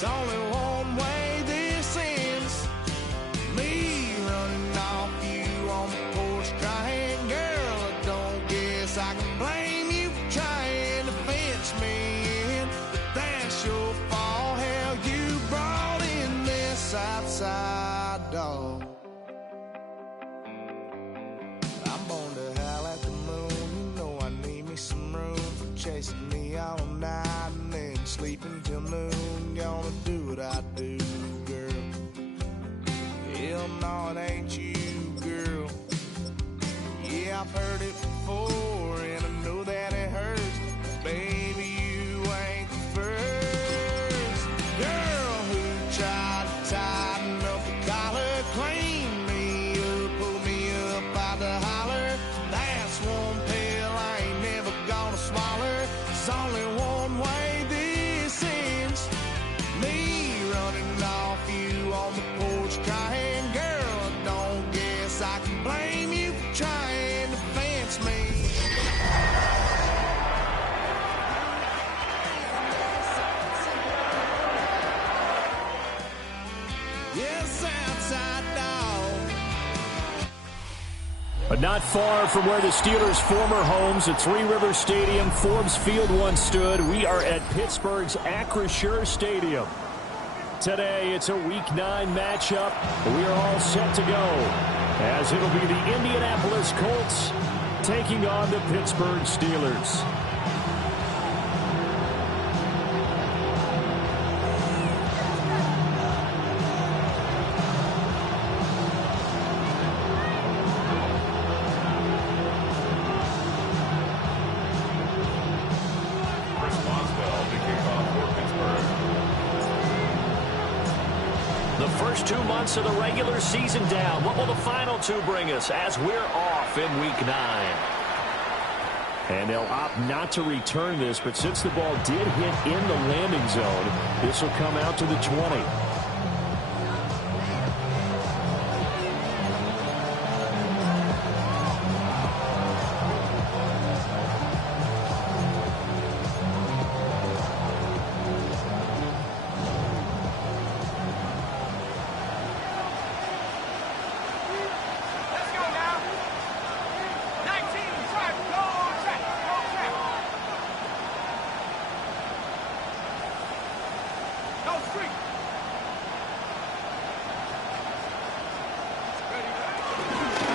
It's only one way this ends. Me running off you on the porch crying, girl, I don't guess I can blame you for trying to fence me in. But that's your fault, hell, you brought in this outside dog. I'm born to howl at the moon, you know I need me some room for chasing me all night and then sleeping till noon. Gonna do what I do, girl. Hell no, it ain't you, girl. Yeah, I've heard it before, and I know that it hurts. Baby, you ain't the first girl who tried to tighten up the collar, clean me up, pull me up out the holler. That's one pill I ain't never gonna swallow. It's only one way this ends. Me running off you on the porch crying, girl, I don't guess I can blame you for trying to fence me. Yes, outside dog. But not far from where the Steelers' former homes at Three Rivers Stadium, Forbes Field once stood, we are at Pittsburgh's Acrisure Stadium. Today, it's a Week 9 matchup. We are all set to go, as it'll be the Indianapolis Colts taking on the Pittsburgh Steelers. The first 2 months of the regular season down. What will the final two bring us as we're off in Week 9? And they'll opt not to return this, but since the ball did hit in the landing zone, this will come out to the 20.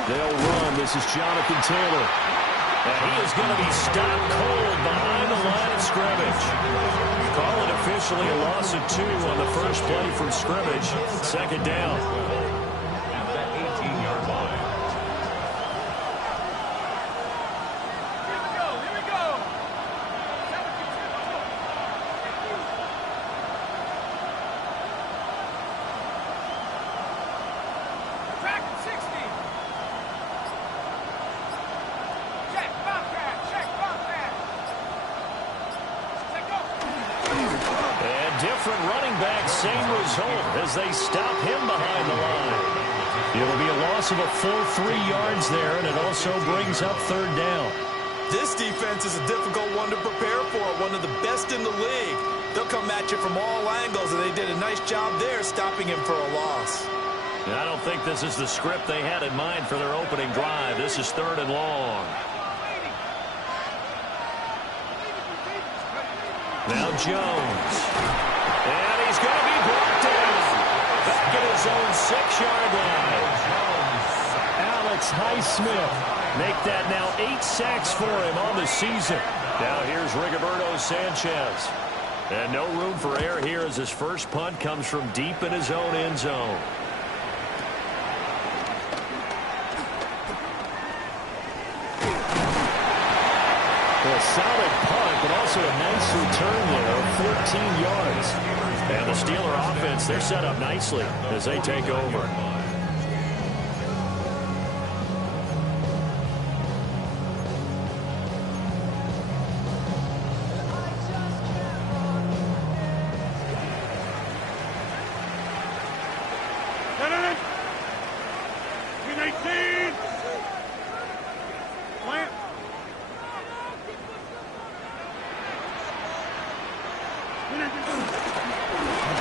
They'll run. This is Jonathan Taylor. And he is going to be stopped cold behind the line of scrimmage. Call it officially a loss of 2 on the first play from scrimmage. Second down. At that 18-yard line. Here we go. Track 60. And different running back, same result as they stop him behind the line. It'll be a loss of a full 3 yards there, and it also brings up third down. This defense is a difficult one to prepare for, one of the best in the league. They'll come at you from all angles, and they did a nice job there stopping him for a loss. I don't think this is the script they had in mind for their opening drive. This is third and long. Now Jones. And he's going to be brought down. Back at his own 6-yard line. Alex Highsmith. Make that now 8 sacks for him on the season. Now here's Rigoberto Sanchez. And no room for error here as his first punt comes from deep in his own end zone. A solid punt, but also a nice return there of 14 yards. And the Steeler offense, they're set up nicely as they take over.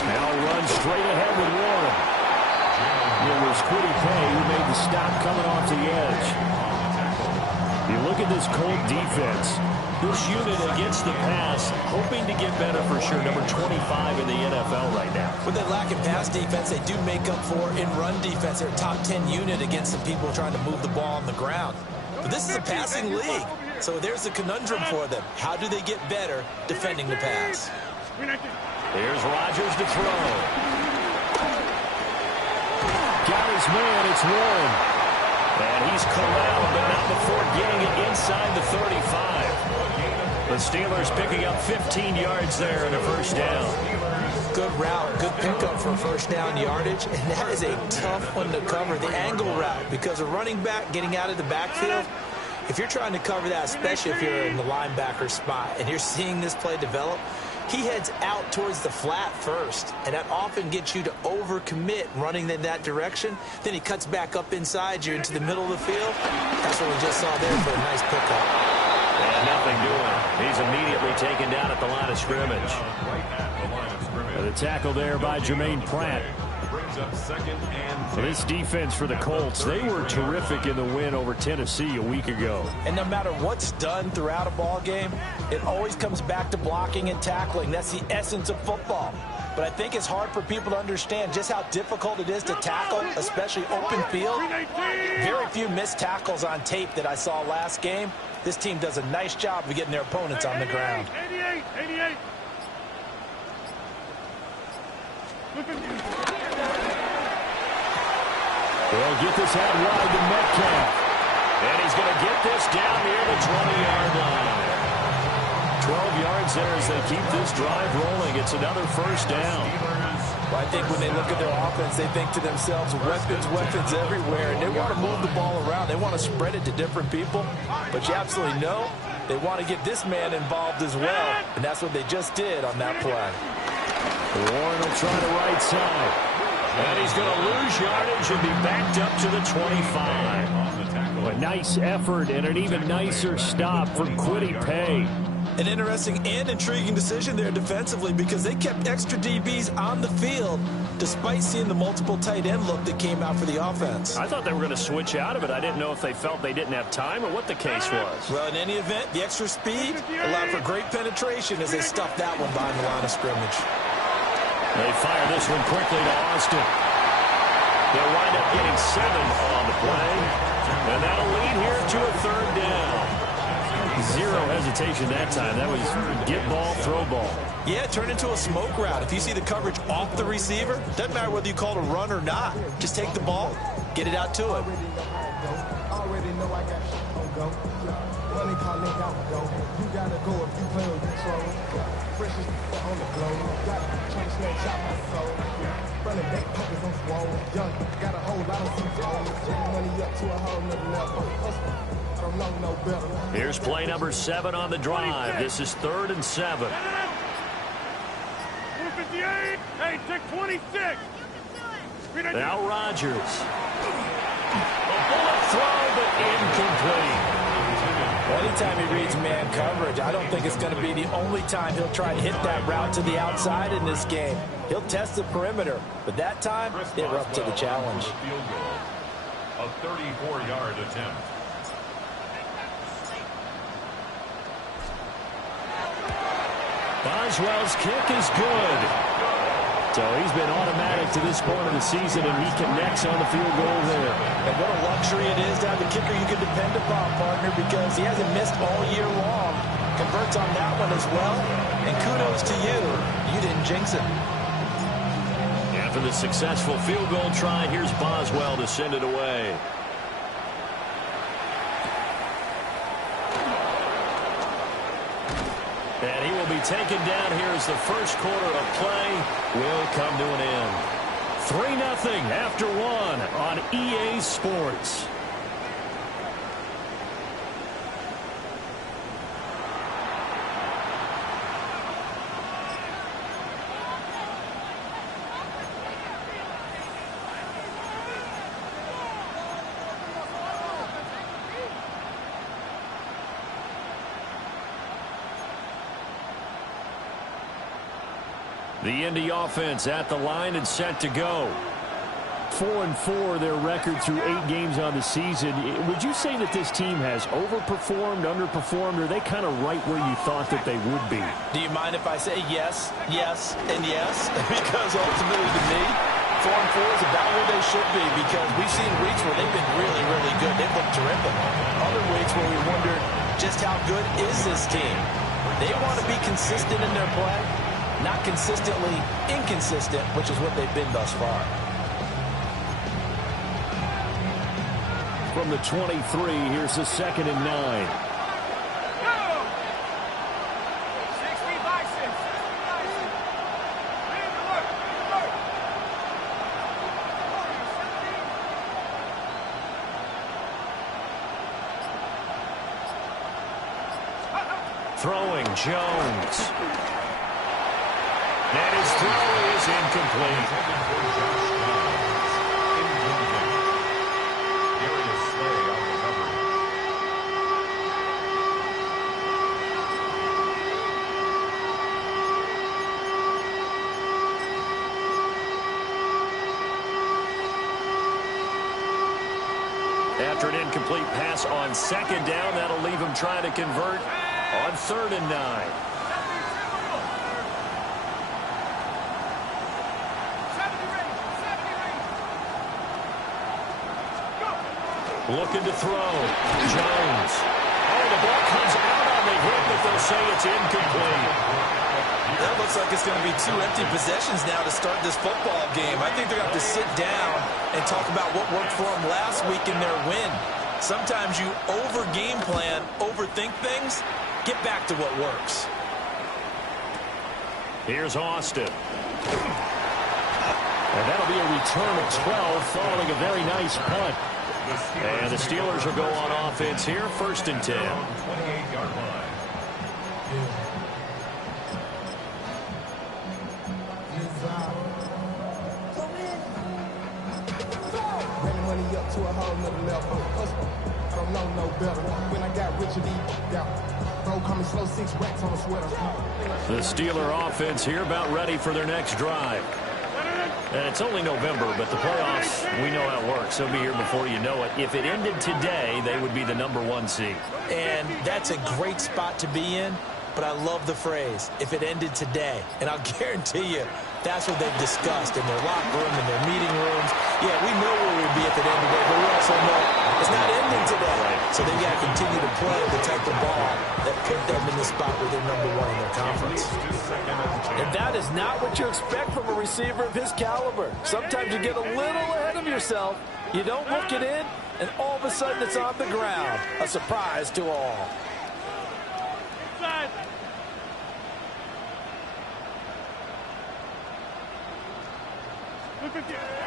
Now runs straight ahead with Warren. It was Kwity Paye who made the stop coming off the edge. You look at this Colt defense. This unit against the pass, hoping to get better for sure. Number 25 in the NFL right now. With that lack of pass defense, they do make up for in run defense. They're a top 10 unit against some people trying to move the ball on the ground. But this is a passing league, so there's a conundrum for them. How do they get better defending the pass? Here's Rodgers to throw. Got his man, it's Warren. And he's corralled, but not before getting it inside the 35. The Steelers picking up 15 yards there and a first down. Good route, good pickup for first down yardage, and that is a tough one to cover, the angle route, because a running back getting out of the backfield, if you're trying to cover that, especially if you're in the linebacker spot and you're seeing this play develop, he heads out towards the flat first, and that often gets you to overcommit running in that direction. Then he cuts back up inside you into the middle of the field. That's what we just saw there for a nice pickup. And nothing doing. He's immediately taken down at the line of scrimmage. The tackle there by Jermaine Pratt. This defense for the Colts, they were terrific in the win over Tennessee a week ago. And no matter what's done throughout a ball game, it always comes back to blocking and tackling. That's the essence of football. But I think it's hard for people to understand just how difficult it is to tackle, especially open field. Very few missed tackles on tape that I saw last game. This team does a nice job of getting their opponents on the ground. 88. They'll get this out wide to Metcalf. And he's going to get this down near the 20-yard line. 12 yards there as they keep this drive rolling. It's another first down. Well, I think when they look at their offense, they think to themselves, weapons everywhere. And they want to move the ball around. They want to spread it to different people. But you absolutely know they want to get this man involved as well. And that's what they just did on that play. Warren will try the right side. And he's going to lose yardage and be backed up to the 25. A nice effort and an even nicer stop from Kwity Paye. An interesting and intriguing decision there defensively because they kept extra DBs on the field despite seeing the multiple tight end look that came out for the offense. I thought they were going to switch out of it. I didn't know if they felt they didn't have time or what the case was. Well, in any event, the extra speed allowed for great penetration as they stuffed that one behind the line of scrimmage. They fire this one quickly to Austin. They'll wind up getting 7 on the play. And that'll lead here to a third down. Zero hesitation that time. That was get ball, throw ball. Yeah, turn into a smoke route. If you see the coverage off the receiver, doesn't matter whether you call it a run or not. Just take the ball, get it out to him. Here's play number 7 on the drive. This is 3rd and 7. 158. Hey, take 26. Now Rodgers. A bullet throw, but incomplete. Anytime he reads man coverage, I don't think it's going to be the only time he'll try to hit that route to the outside in this game. He'll test the perimeter, but that time, they were up to the challenge. A 34-yard attempt. Boswell's kick is good. So he's been automatic to this point of the season, and he connects on the field goal there. And what a luxury it is to have a kicker you can depend upon, partner, because he hasn't missed all year long. Converts on that one as well. And kudos to you. You didn't jinx it. After the successful field goal try, here's Boswell to send it away. And he will be taken down here as the first quarter of play will come to an end. 3-0 after 1 on EA Sports. The Indy offense at the line and set to go. 4-4 their record through 8 games on the season. Would you say that this team has overperformed, underperformed, or are they kind of right where you thought that they would be? Do you mind if I say yes, yes, and yes? Because ultimately to me, 4-4 is about where they should be, because we've seen weeks where they've been really, really good. They've looked terrific. Other weeks where we wondered just how good is this team. They want to be consistent in their play, not consistently inconsistent, which is what they've been thus far. From the 23, here's the 2nd and 9. Throwing Jones. And his throw is incomplete. After an incomplete pass on 2nd down, that'll leave him trying to convert on 3rd and 9. Looking to throw. Jones. Oh, the ball comes out on the hit, but they'll say it's incomplete. That looks like it's going to be 2 empty possessions now to start this football game. I think they're going to have to sit down and talk about what worked for them last week in their win. Sometimes you over-game plan, overthink things. Get back to what works. Here's Austin. And that'll be a return of 12 following a very nice punt. And the Steelers will go on offense here, 1st and 10. 28-yard line. Money up to a whole nother level. I don't know no better. When I got rich and bro coming slow, 6 racks on a sweater. The Steeler offense here about ready for their next drive. And it's only November, but the playoffs, we know how it works. They'll be here before you know it. If it ended today, they would be the #1 seed. And that's a great spot to be in, but I love the phrase, if it ended today. And I'll guarantee you, that's what they've discussed in their locker room, in their meeting rooms. Yeah, we know where we'd be if it ended today, but we also know it's not ending today. So they've got to continue to play the type of ball that put them in the spot where they're #1 in their conference. And that is not what you expect from a receiver of his caliber. Sometimes you get a little ahead of yourself. You don't look it in, and all of a sudden it's on the ground. A surprise to all.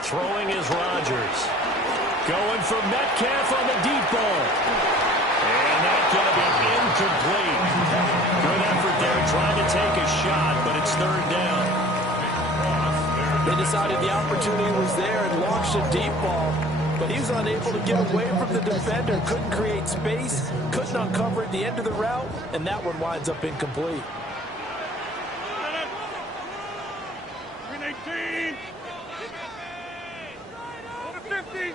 Throwing is Rodgers. Going for Metcalf on the deep ball. And that's going to be incomplete. Good effort there trying to take a shot, but it's 3rd down. They decided the opportunity was there and launched a deep ball, but he was unable to get away from the defender, couldn't create space, couldn't uncover at the end of the route, and that one winds up incomplete. 18. 50.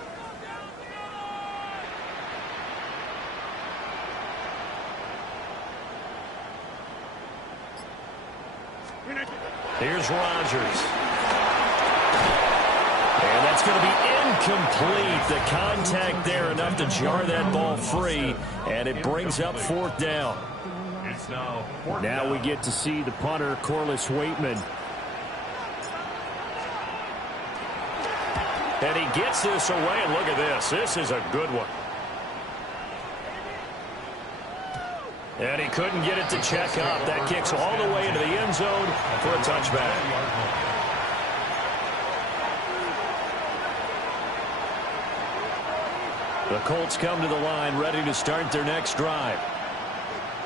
Here's Rodgers. And that's going to be incomplete. The contact there enough to jar that ball free, and it brings up 4th down. It's now 4th Now down. we get to see the punter, Corliss Waitman. And he gets this away, and look at this. This is a good one. And he couldn't get it to check up. That kicks all the way into the end zone for a touchback. The Colts come to the line, ready to start their next drive.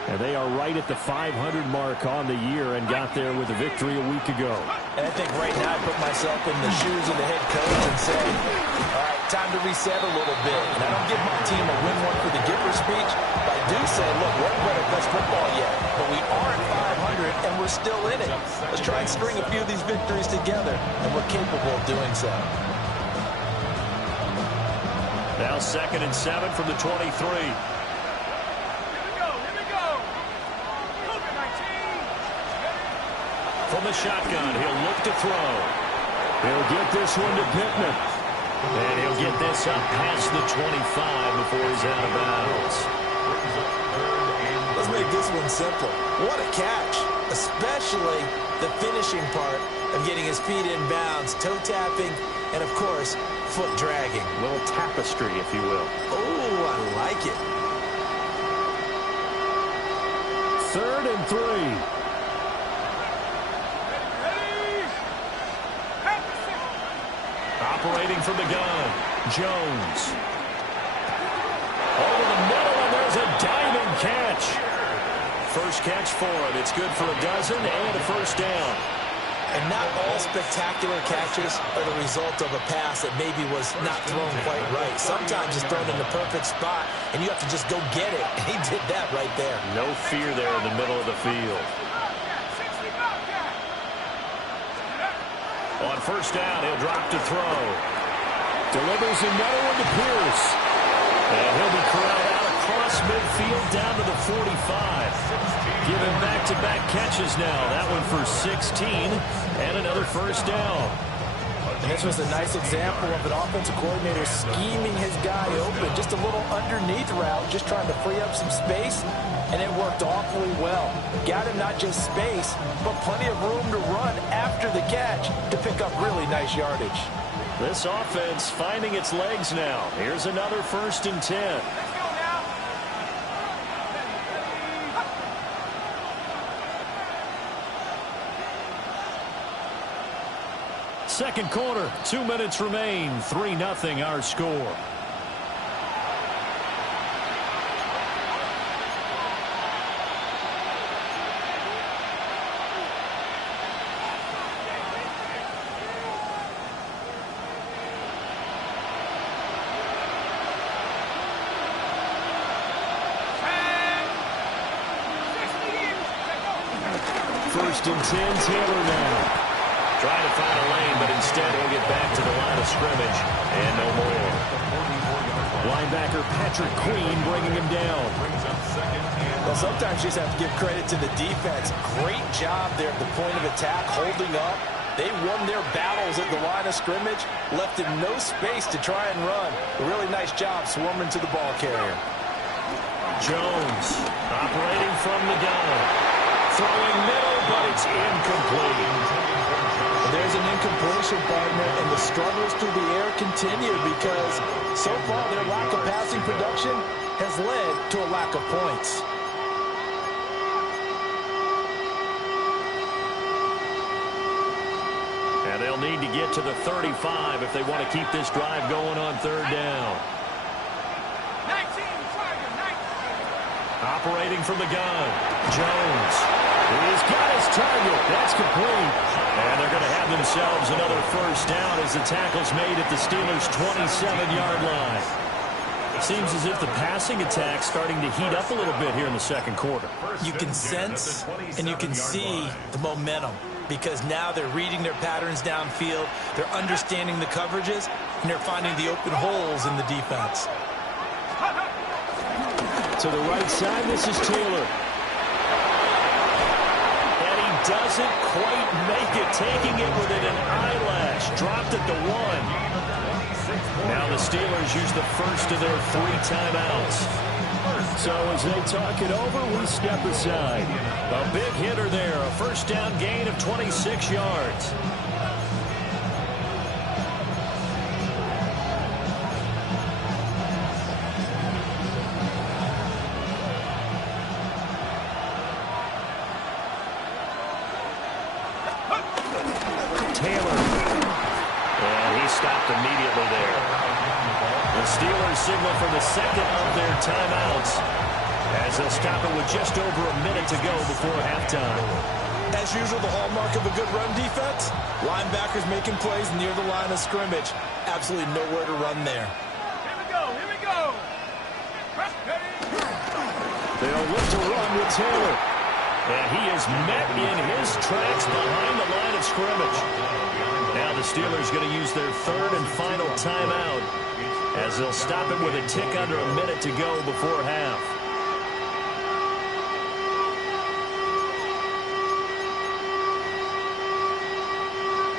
And they are right at the 500 mark on the year and got there with a victory a week ago. And I think right now I put myself in the shoes of the head coach and say, all right, time to reset a little bit. And I don't give my team a win one for the giver speech, but I do say, look, we haven't played our best football yet, but we are at 500. and we're still in it. Let's try and string a few of these victories together, and we're capable of doing so. Now 2nd and 7 from the 23. From the shotgun, he'll look to throw. He'll get this one to Pittman. And he'll get this up past the 25 before he's out of bounds. Let's make this one simple. What a catch, especially the finishing part of getting his feet in bounds, toe tapping, and of course, foot dragging. A little tapestry, if you will. Oh, I like it. 3rd and 3. Operating from the gun, Jones. Over the middle, and there's a diving catch. First catch for him. It's good for a dozen and a first down. And not all spectacular catches are the result of a pass that maybe was not thrown quite right. Sometimes it's thrown in the perfect spot, and you have to just go get it. And he did that right there. No fear there in the middle of the field. On first down, he'll drop to throw. Delivers another one to Pierce. And he'll be corralled out across midfield down to the 45. Giving back-to-back catches now. That one for 16 and another first down. And this was a nice example of an offensive coordinator scheming his guy open. Just a little underneath route, just trying to free up some space. And it worked awfully well. Got him not just space, but plenty of room to run after the catch to pick up really nice yardage. This offense finding its legs now. Here's another 1st and 10. Second quarter, 2 minutes remain. 3-0 our score. First and 10, Taylor now. Trying to find a lane, but instead he'll get back to the line of scrimmage and no more. Linebacker Patrick Queen bringing him down. Well, sometimes you just have to give credit to the defense. Great job there at the point of attack, holding up. They won their battles at the line of scrimmage, left him no space to try and run. A really nice job swarming to the ball carrier. Jones operating from the gun. Throwing middle, but it's incomplete. There's an incompletion, partner, and the struggles through the air continue because so far their lack of passing production has led to a lack of points. And they'll need to get to the 35 if they want to keep this drive going on 3rd down. Operating from the gun, Jones. He's got his target. That's complete. And they're going to have themselves another first down as the tackle's made at the Steelers' 27-yard line. It seems as if the passing attack's starting to heat up a little bit here in the second quarter. You can sense and you can see the momentum because now they're reading their patterns downfield, they're understanding the coverages, and they're finding the open holes in the defense. To the right side, this is Taylor. And he doesn't quite make it, taking it within an eyelash. Dropped at the 1. Now the Steelers use the first of their 3 timeouts. So as they talk it over, we step aside. A big hitter there, a first down gain of 26 yards. Immediately there. The Steelers signal for the second of their timeouts as they'll stop it with just over a minute to go before halftime. As usual, the hallmark of a good run defense, linebackers making plays near the line of scrimmage. Absolutely nowhere to run there. Here we go, here we go. They'll look to run with Taylor. And he is met in his tracks behind the line of scrimmage. Now the Steelers going to use their third and final timeout as they'll stop it with a tick under a minute to go before half.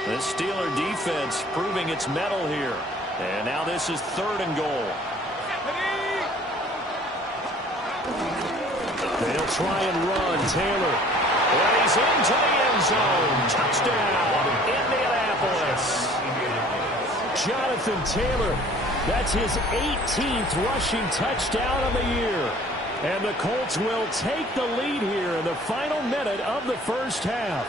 The Steeler defense proving its mettle here. And now this is 3rd and goal. They'll try and run. Taylor. And he's into the end zone. Touchdown, Indianapolis. Jonathan Taylor. That's his 18th rushing touchdown of the year. And the Colts will take the lead here in the final minute of the first half.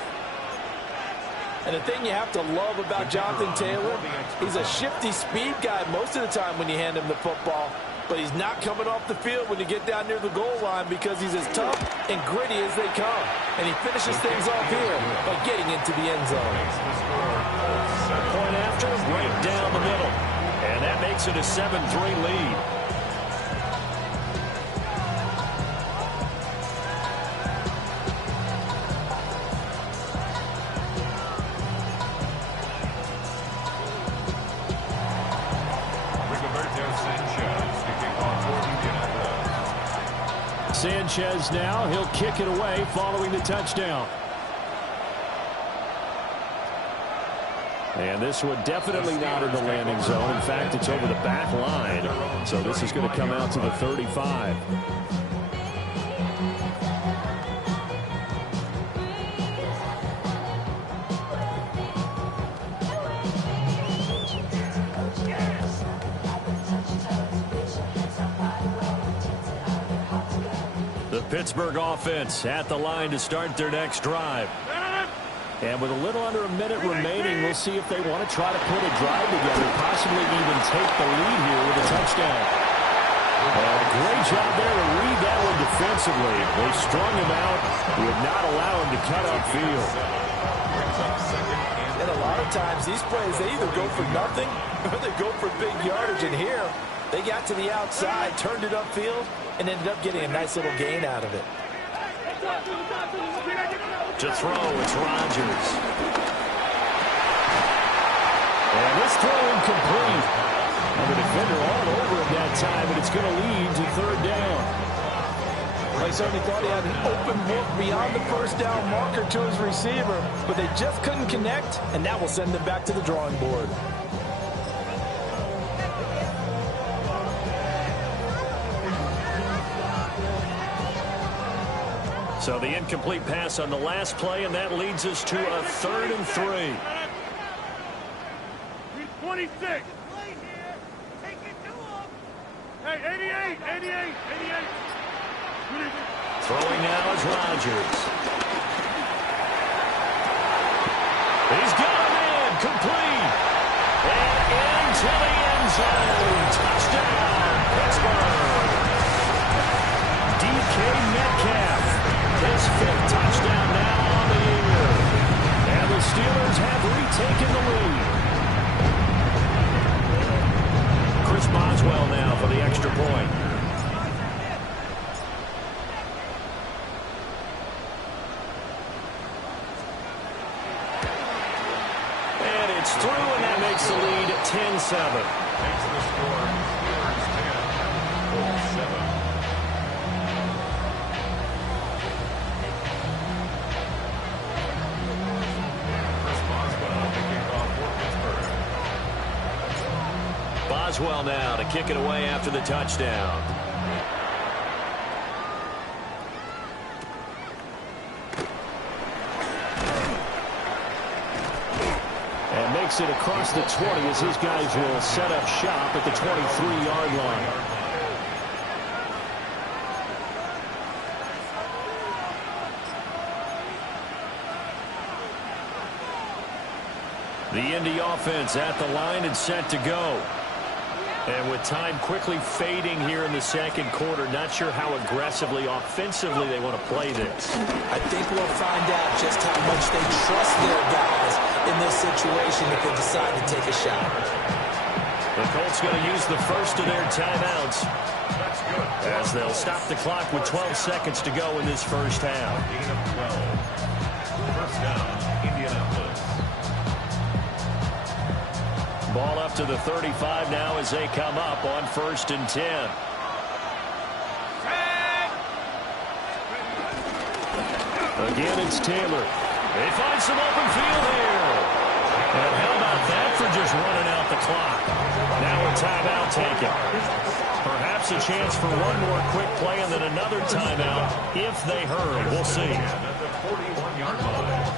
And the thing you have to love about Jonathan Taylor, he's a shifty speed guy most of the time when you hand him the football. But he's not coming off the field when you get down near the goal line because he's as tough and gritty as they come. And he finishes things off here by getting into the end zone. Point after, right down the middle. And that makes it a 7-3 lead. Sanchez now, he'll kick it away following the touchdown. And this one definitely not in the landing zone. In fact, it's over the back line. So this is going to come out to the 35. Pittsburgh offense at the line to start their next drive. And with a little under a minute remaining, we'll see if they want to try to put a drive together, possibly even take the lead here with a touchdown. And a great job there to read that one defensively. They strung him out, would not allow him to cut upfield. And a lot of times, these plays, they either go for nothing or they go for big yardage. And here, they got to the outside, turned it upfield, and ended up getting a nice little gain out of it. To throw, it's Rodgers. And this throw incomplete. And the defender all over him that time, and it's going to lead to 3rd down. Well, he certainly thought he had an open look beyond the first down marker to his receiver, but they just couldn't connect, and that will send them back to the drawing board. So the incomplete pass on the last play, and that leads us to a 3rd and 3. 26. Hey, 88. Throwing now is Rodgers. He's got him in, complete. And into the end zone. Touchdown, Pittsburgh. DK Metcalf. His 5th touchdown now on the year. And the Steelers have retaken the lead. Chris Boswell now for the extra point. And it's through, and that makes the lead 10-7. Makes the score. Steelers 10, Colts 7. Boswell now to kick it away after the touchdown. And makes it across the 20 as his guys will set up shop at the 23-yard line. The Indy offense at the line and set to go. And with time quickly fading here in the second quarter, not sure how aggressively, offensively they want to play this. I think we'll find out just how much they trust their guys in this situation if they decide to take a shot. The Colts going to use the first of their timeouts as they'll stop the clock with 12 seconds to go in this first half. Gain of 12. First down, Indianapolis. Ball up to the 35 now as they come up on 1st and 10. Again, it's Taylor. They find some open field here. And how about that for just running out the clock? Now a timeout taken. Perhaps a chance for one more quick play and then another timeout if they hurry. We'll see. At the 41-yard line.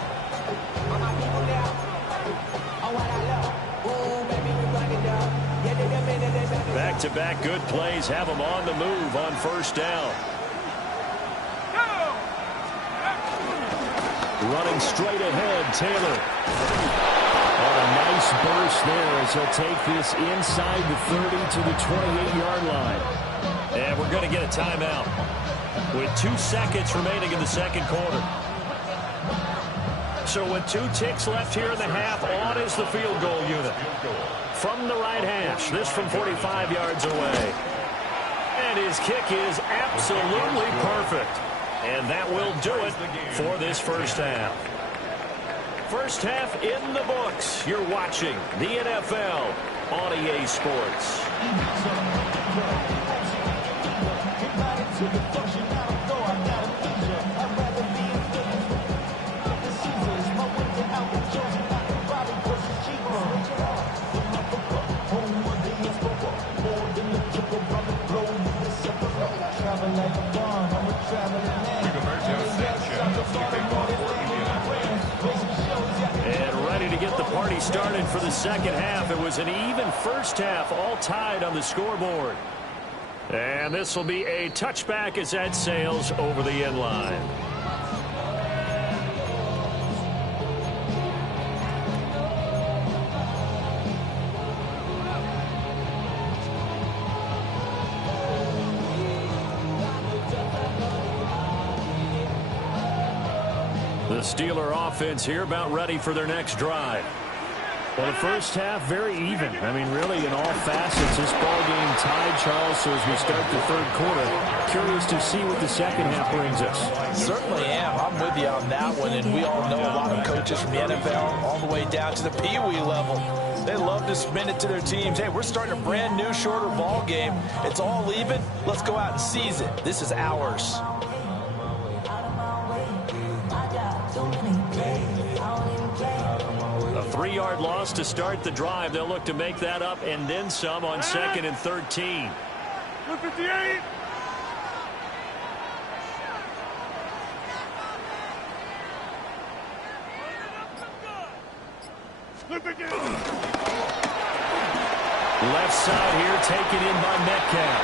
Back-to-back good plays have them on the move on 1st down. Running straight ahead, Taylor. Oh, a nice burst there as he'll take this inside the 30 to the 28-yard line. And we're going to get a timeout with 2 seconds remaining in the second quarter. So with 2 ticks left here in the half, on is the field goal unit. From the right hash, this from 45 yards away. And his kick is absolutely perfect. And that will do it for this first half. First half in the books. You're watching the NFL on EA Sports. And ready to get the party started for the second half. It was an even first half, all tied on the scoreboard. And this will be a touchback as that sails over the end line. The Steeler offense here about ready for their next drive. Well, the first half, very even. I mean, really, in all facets, this ball game tied, Charles, so as we start the third quarter, curious to see what the second half brings us. Certainly am. I'm with you on that one, and we all know a lot of coaches from the NFL all the way down to the Pee Wee level. They love to spin it to their teams. Hey, we're starting a brand new, shorter ball game. It's all even. Let's go out and seize it. This is ours. A 3-yard loss to start the drive. They'll look to make that up and then some on 2nd and 13. 58. Left side here taken in by Metcalf.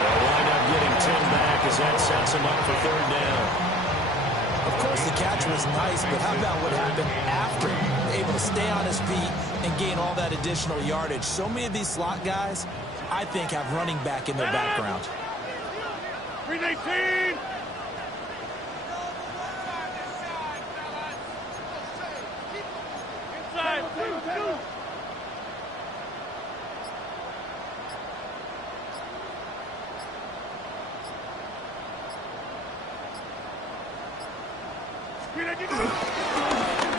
They'll wind up getting 10 back as that sets him up for 3rd down. Of course, the catch was nice, but how about what happened after? Able to stay on his feet and gain all that additional yardage. So many of these slot guys, I think, have running back in their background. 319. Inside.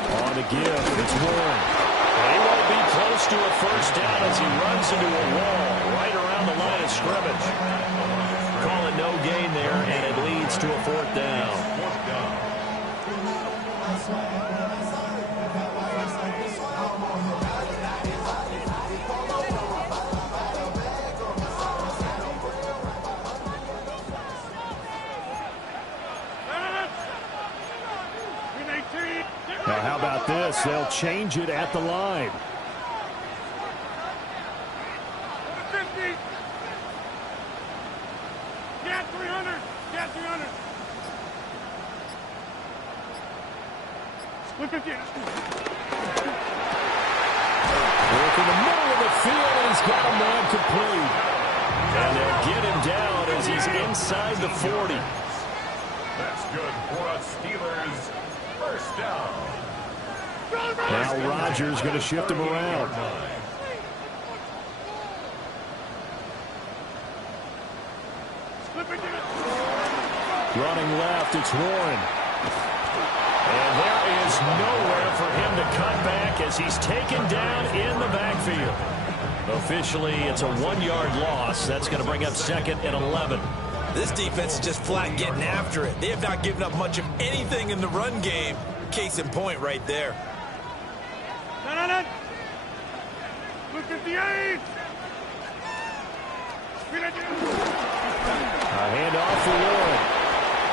On the give, it's Warren. He won't be close to a first down as he runs into a wall right around the line of scrimmage. Call it no gain there, and it leads to a 4th down. Now, how about this? They'll change it at the line. 50. Get 300. Get 300. 150. Work in the middle of the field, and he's got a man complete. And they'll get him down as he's inside the 40. That's good for a Steelers first down. Now Rodgers going to shift him around. Running left, it's Warren. And there is nowhere for him to cut back as he's taken down in the backfield. Officially, it's a 1-yard loss. That's going to bring up 2nd and 11. This defense is just flat getting after it. They have not given up much of anything in the run game. Case in point right there. No. 58. A handoff for Warren.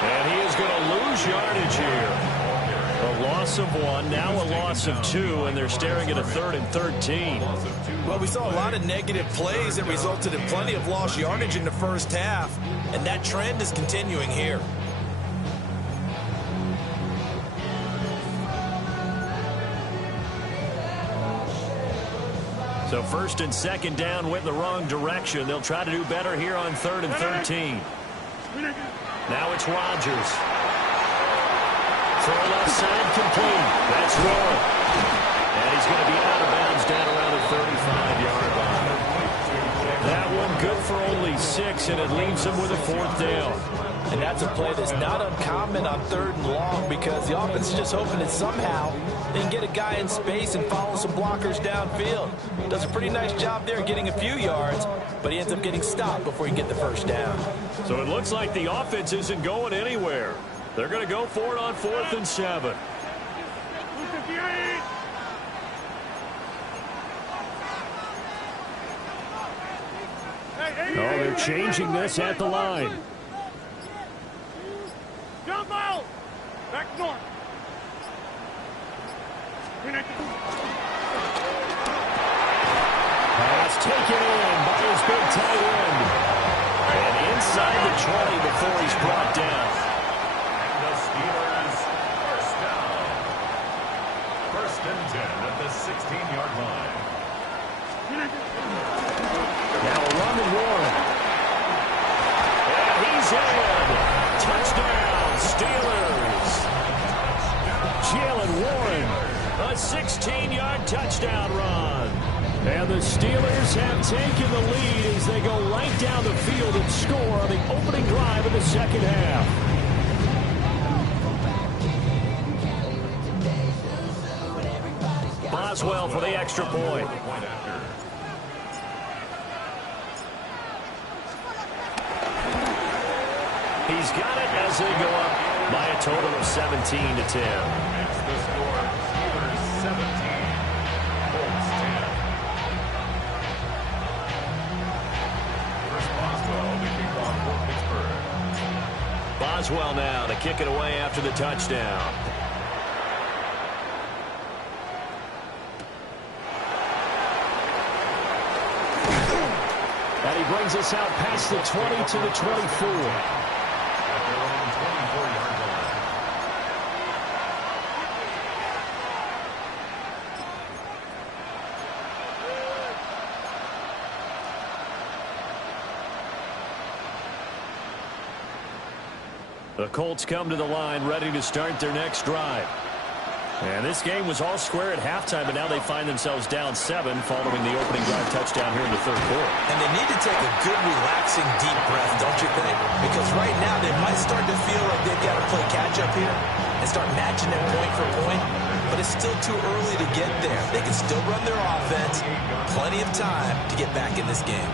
And he is going to lose yardage here. A loss of 1, now a loss of 2, and they're staring at a 3rd and 13. Well, we saw a lot of negative plays that resulted in plenty of lost yardage in the first half, and that trend is continuing here. So 1st and 2nd down went in the wrong direction. They'll try to do better here on 3rd and 13. Now it's Rodgers. Throw left side complete. That's Warren. And he's going to be out of bounds down around the 35-yard line. That one good for only 6, and it leaves him with a 4th down. And that's a play that's not uncommon on 3rd and long because the offense is just hoping that somehow they can get a guy in space and follow some blockers downfield. Does a pretty nice job there getting a few yards, but he ends up getting stopped before he can get the 1st down. So it looks like the offense isn't going anywhere. They're going to go for it on 4th and 7. Oh, they're changing this at the line. Jump out. Back north. Pass taken in by his big tight end. And inside the 20 before he's brought down. And the Steelers, 1st down. 1st and 10 at the 16-yard line. Now a run to Warren. And he's in. Touchdown, Steelers. Jalen Warren, a 16-yard touchdown run. And the Steelers have taken the lead as they go right down the field and score on the opening drive of the 2nd half. Boswell for the extra point. He's got it as they go up by a total of 17-10. It's the score. Steelers 17. Colts 10. First Boswell, the kickoff for Pittsburgh. Boswell now to kick it away after the touchdown. And he brings us out past the 20 to the 24. The Colts come to the line ready to start their next drive. And this game was all square at halftime, but now they find themselves down 7 following the opening drive touchdown here in the 3rd quarter. And they need to take a good, relaxing, deep breath, don't you think? Because right now they might start to feel like they've got to play catch-up here and start matching them point for point. But it's still too early to get there. They can still run their offense. Plenty of time to get back in this game.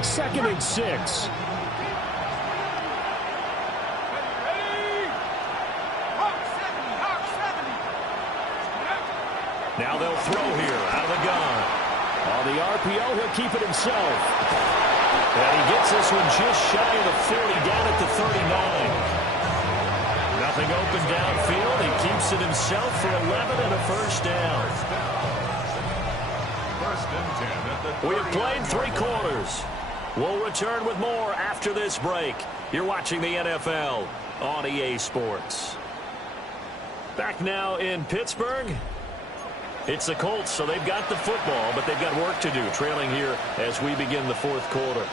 2nd and 6. Now they'll throw here out of the gun. On the RPO, he'll keep it himself. And he gets this one just shy of the 40, down at the 39. Nothing open downfield. He keeps it himself for 11 and a 1st down. 1st and 10 at the 30. We have played 3 quarters. We'll return with more after this break. You're watching the NFL on EA Sports. Back now in Pittsburgh. It's the Colts, so they've got the football, but they've got work to do, trailing here as we begin the 4th quarter.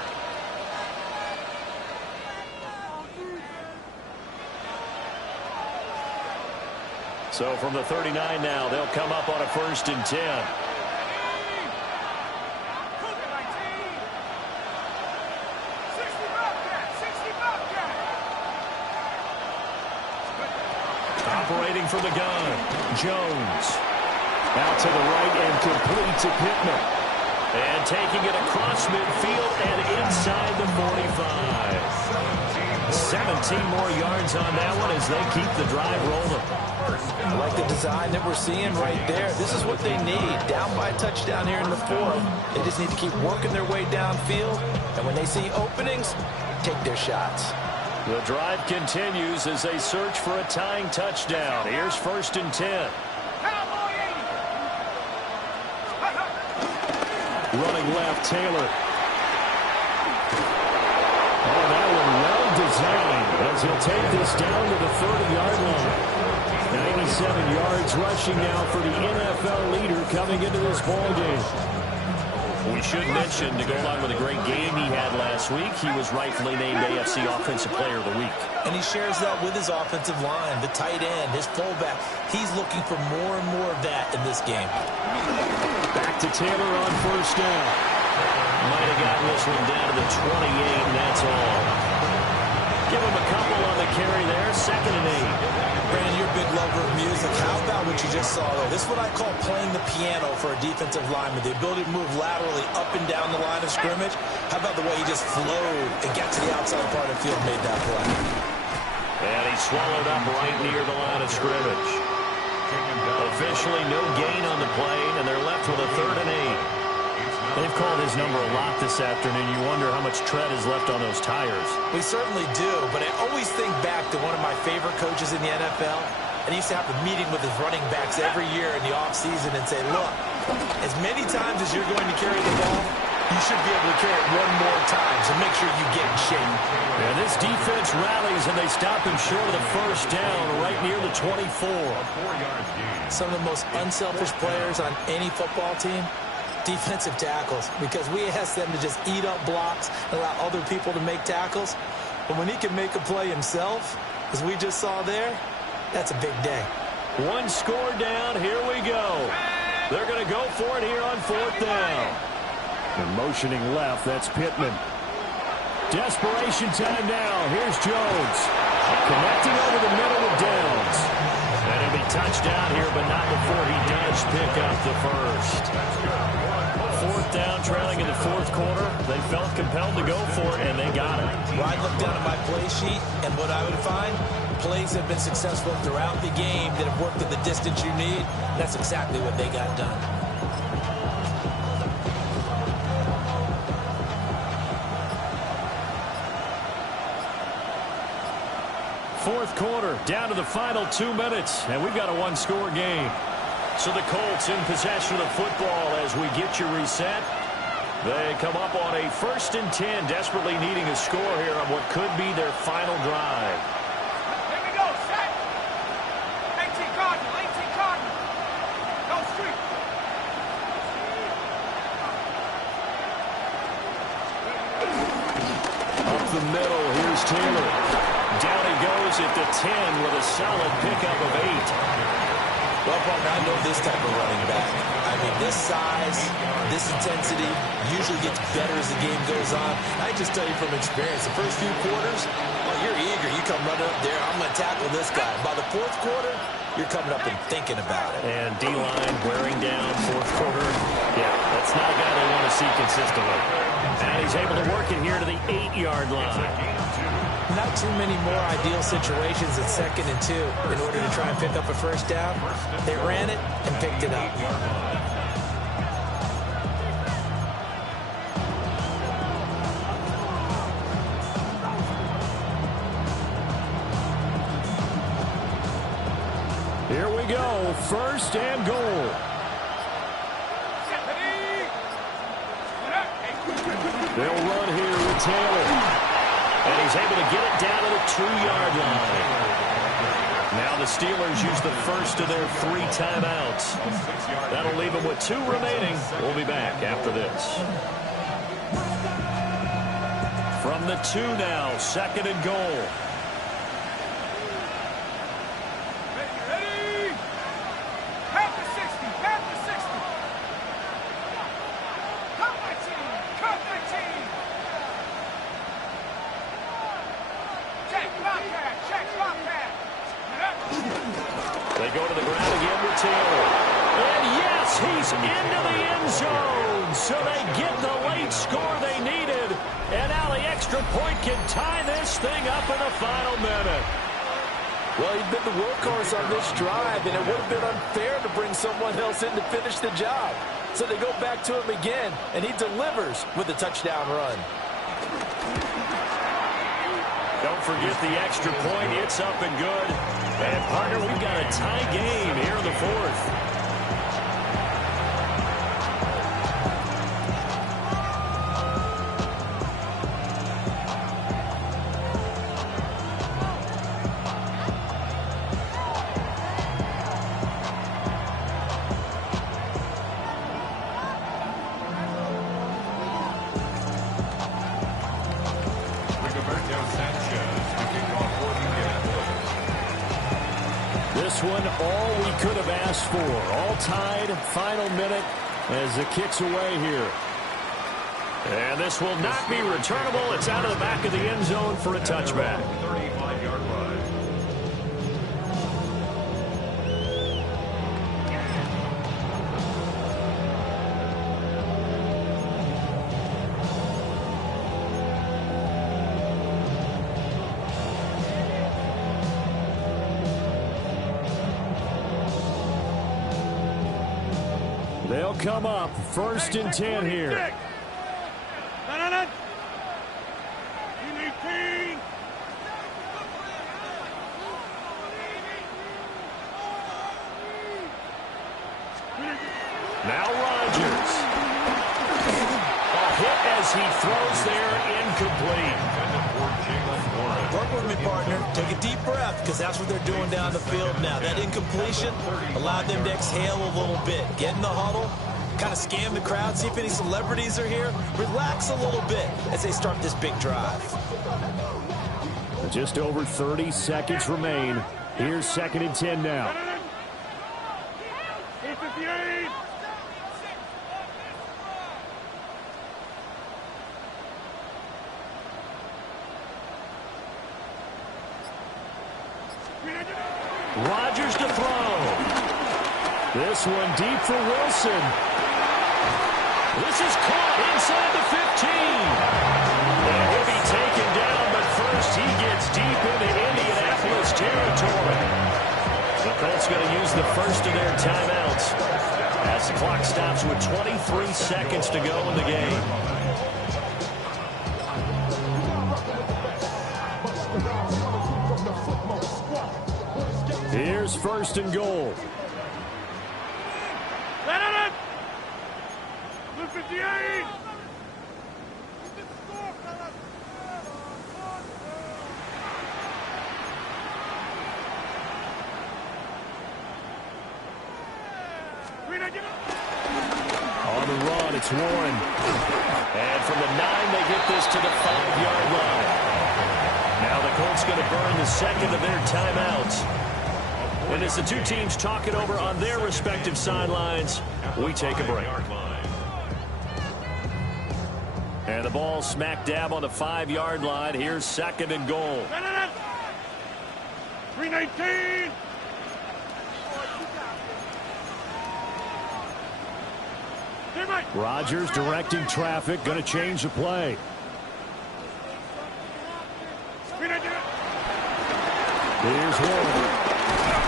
So from the 39 now, they'll come up on a 1st and 10. Throwing from the gun, Jones. Out to the right and complete to Pittman. And taking it across midfield and inside the 45. 17 more yards on that one as they keep the drive rolling. I like the design that we're seeing right there. This is what they need. Down by a touchdown here in the fourth. They just need to keep working their way downfield. And when they see openings, take their shots. The drive continues as they search for a tying touchdown. Here's 1st and 10. Running left, Taylor. Oh, that one well designed as he'll take this down to the 30-yard line. 97 yards rushing now for the NFL leader coming into this ballgame. We should mention, to go along with a great game he had last week, he was rightfully named AFC Offensive Player of the Week. And he shares that with his offensive line, the tight end, his fullback. He's looking for more and more of that in this game. Back to Taylor on 1st down. Might have gotten this one down to the 28, and that's all. Give him a couple on the carry there. 2nd and 8. Brandon, you're a big lover of music. How about what you just saw, though? This is what I call playing the piano for a defensive lineman. The ability to move laterally up and down the line of scrimmage. How about the way he just flowed and got to the outside part of the field and made that play? And he swallowed up right near the line of scrimmage. Officially no gain on the play, and they're left with a 3rd and 8. They've called his number a lot this afternoon. You wonder how much tread is left on those tires. We certainly do, but I always think back to one of my favorite coaches in the NFL, and he used to have a meeting with his running backs every year in the offseason and say, look, as many times as you're going to carry the ball, you should be able to carry it one more time, so make sure you get in shape. Yeah, this defense rallies, and they stop him short of the 1st down right near the 24. Some of the most unselfish players on any football team, defensive tackles, because we ask them to just eat up blocks and allow other people to make tackles. But when he can make a play himself, as we just saw there, that's a big day. One score down. Here we go. They're going to go for it here on 4th down. And motioning left, that's Pittman. Desperation time now. Here's Jones. Connecting over the middle with Downs. And he'll be touched down here, but not before he does pick up the 1st. 4th down, trailing in the 4th quarter. They felt compelled to go for it, and they got it. Well, I look down at my play sheet, and what I would find, plays have been successful throughout the game that have worked at the distance you need. That's exactly what they got done. Fourth quarter, down to the final 2 minutes, and we've got a one-score game. So the Colts in possession of the football as we get you reset. They come up on a 1st and 10, desperately needing a score here on what could be their final drive. Here we go, set. 18 Cardinal. Go street. Up the middle, here's Taylor. Down he goes at the 10 with a solid pickup of 8. Well, partner, I know this type of running back. I mean, this size, this intensity usually gets better as the game goes on. I just tell you from experience, the first few quarters, well, you're eager. You come running up there, I'm going to tackle this guy. By the 4th quarter, you're coming up and thinking about it. And D-line wearing down 4th quarter. Yeah, that's not a guy they want to see consistently. And he's able to work it here to the 8-yard line. Not too many more ideal situations at 2nd and 2 in order to try and pick up a 1st down. They ran it and picked it up. Here we go, 1st and goal. They'll run here with Taylor. And he's able to get it down to the 2-yard line. Now the Steelers use the first of their 3 timeouts. That'll leave them with 2 remaining. We'll be back after this. From the 2 now, 2nd and goal. So they get the late score they needed. And now the extra point can tie this thing up in the final minute. Well, he'd been the workhorse on this drive, and it would have been unfair to bring someone else in to finish the job. So they go back to him again, and he delivers with a touchdown run. Don't forget the extra point. It's up and good. And, partner, we've got a tie game here in the fourth. This one, all we could have asked for. All tied, final minute as the kick's away here. And this will not be returnable. It's out of the back of the end zone for a touchback. 35-yard line. They'll come up 1st and 10 here. Now Rodgers. A hit as he throws there, incomplete. Work with me, partner. Take a deep breath, because that's what they're doing down the field now. That incompletion allowed them to exhale a little bit. Get in the huddle, kind of scan the crowd, see if any celebrities are here. Relax a little bit as they start this big drive. Just over 30 seconds remain. Here's 2nd and 10 now. Rodgers to throw. This one deep for Wilson. This is caught inside the 15. And he'll be taken down, but first he gets deep into Indianapolis territory. The Colts going to use the first of their timeouts as the clock stops with 23 seconds to go in the game. Here's 1st and goal. Let it in! 58! On the run, it's Warren. And from the 9, they get this to the 5-yard line. Now the Colts going to burn the second of their timeouts. And as the two teams talk it over on their respective sidelines, we take a break. And the ball smack dab on the 5-yard line. Here's 2nd and goal. 319! Rodgers directing traffic, going to change the play. Here's Warren.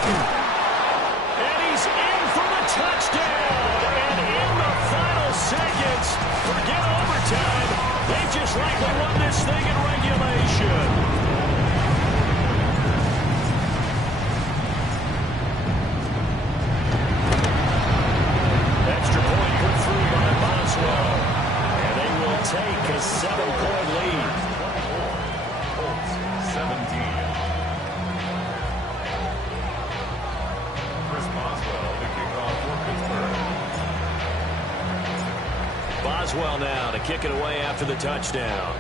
And he's in for the touchdown. And in the final seconds, forget overtime. They just likely won this thing in regulation. Extra point put through by Boswell. And they will take a 7-point lead. Colts 17. Boswell now to kick it away after the touchdown.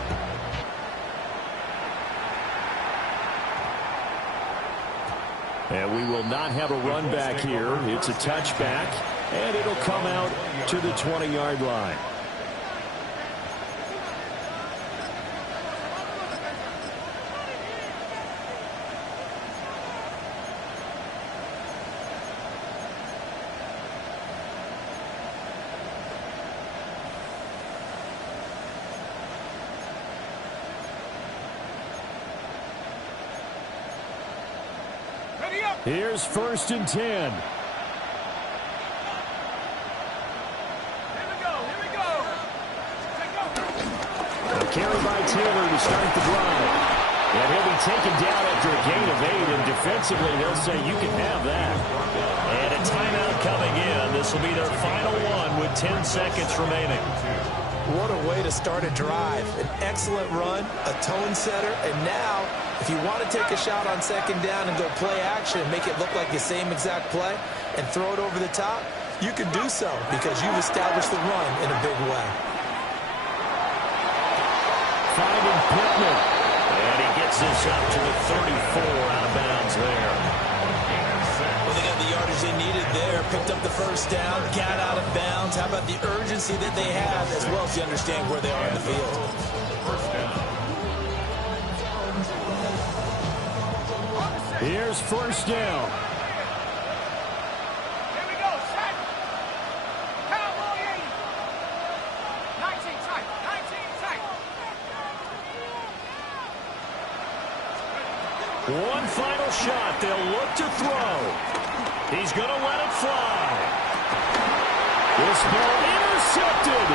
And we will not have a run back here. It's a touchback, and it'll come out to the 20-yard line. Here's 1st and 10. A carry by Taylor to start the drive. And he'll be taken down after a gain of 8, and defensively they'll say you can have that. And a timeout coming in. This will be their final one with 10 seconds remaining. What a way to start a drive. An excellent run, a tone setter, and now if you want to take a shot on 2nd down and go play action and make it look like the same exact play and throw it over the top, you can do so because you've established the run in a big way. Finding Pittman. And he gets this up to the 34 out of bounds there. Well, they got the yardage they needed there, picked up the 1st down, got out of bounds. How about the urgency that they have as well as you understand where they are in the field? Here's 1st down. Here we go, set. Cowboy 80. 19 tight, 19 tight. One final shot. They'll look to throw. He's going to let it fly. This ball intercepted.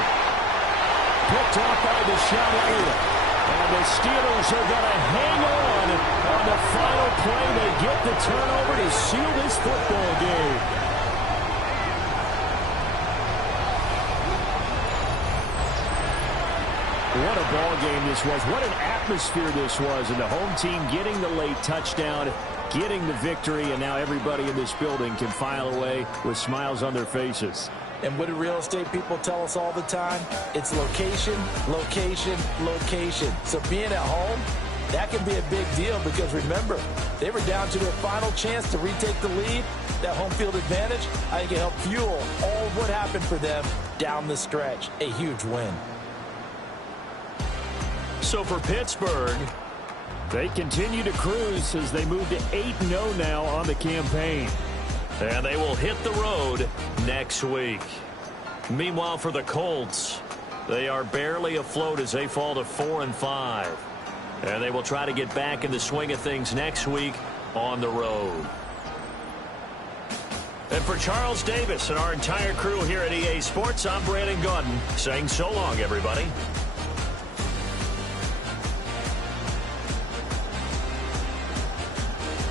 Picked off by the shot area. And the Steelers are going to hang on the final play. They get the turnover to seal this football game. What a ball game this was. What an atmosphere this was. And the home team getting the late touchdown, getting the victory, and now everybody in this building can file away with smiles on their faces. And what do real estate people tell us all the time? It's location, location, location. So being at home, that can be a big deal because remember, they were down to their final chance to retake the lead. That home field advantage, I think it helped fuel all of what happened for them down the stretch. A huge win. So for Pittsburgh, they continue to cruise as they move to 8-0 now on the campaign. and they will hit the road next week. Meanwhile, for the Colts, they are barely afloat as they fall to 4-5. And they will try to get back in the swing of things next week on the road. And for Charles Davis and our entire crew here at EA Sports, I'm Brandon Gaudin saying so long, everybody.